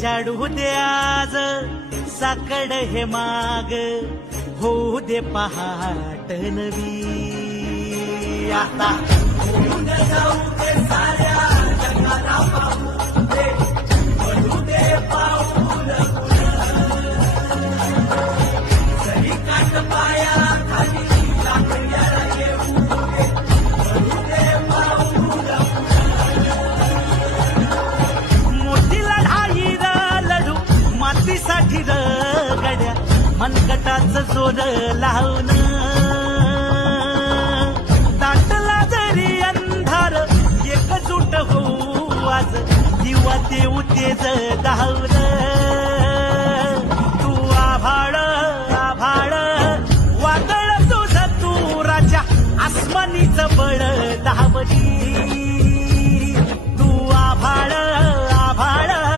झाडू दे आज साकड हे माग, होऊ दे पहाट नवी. आता जाऊ दे साऱ्या जगाला पाहू दे, पडू दे पाऊल सही काट पाया खाली लागल्याला येऊ दे, पडू दे पाऊल. मोठी लढाई लढू मातीसाठी गड्या, मनगटाचं जोर लावून दाटला जरी अंधार एकजूट होऊ आज, दिवा देऊ तेज धावलं.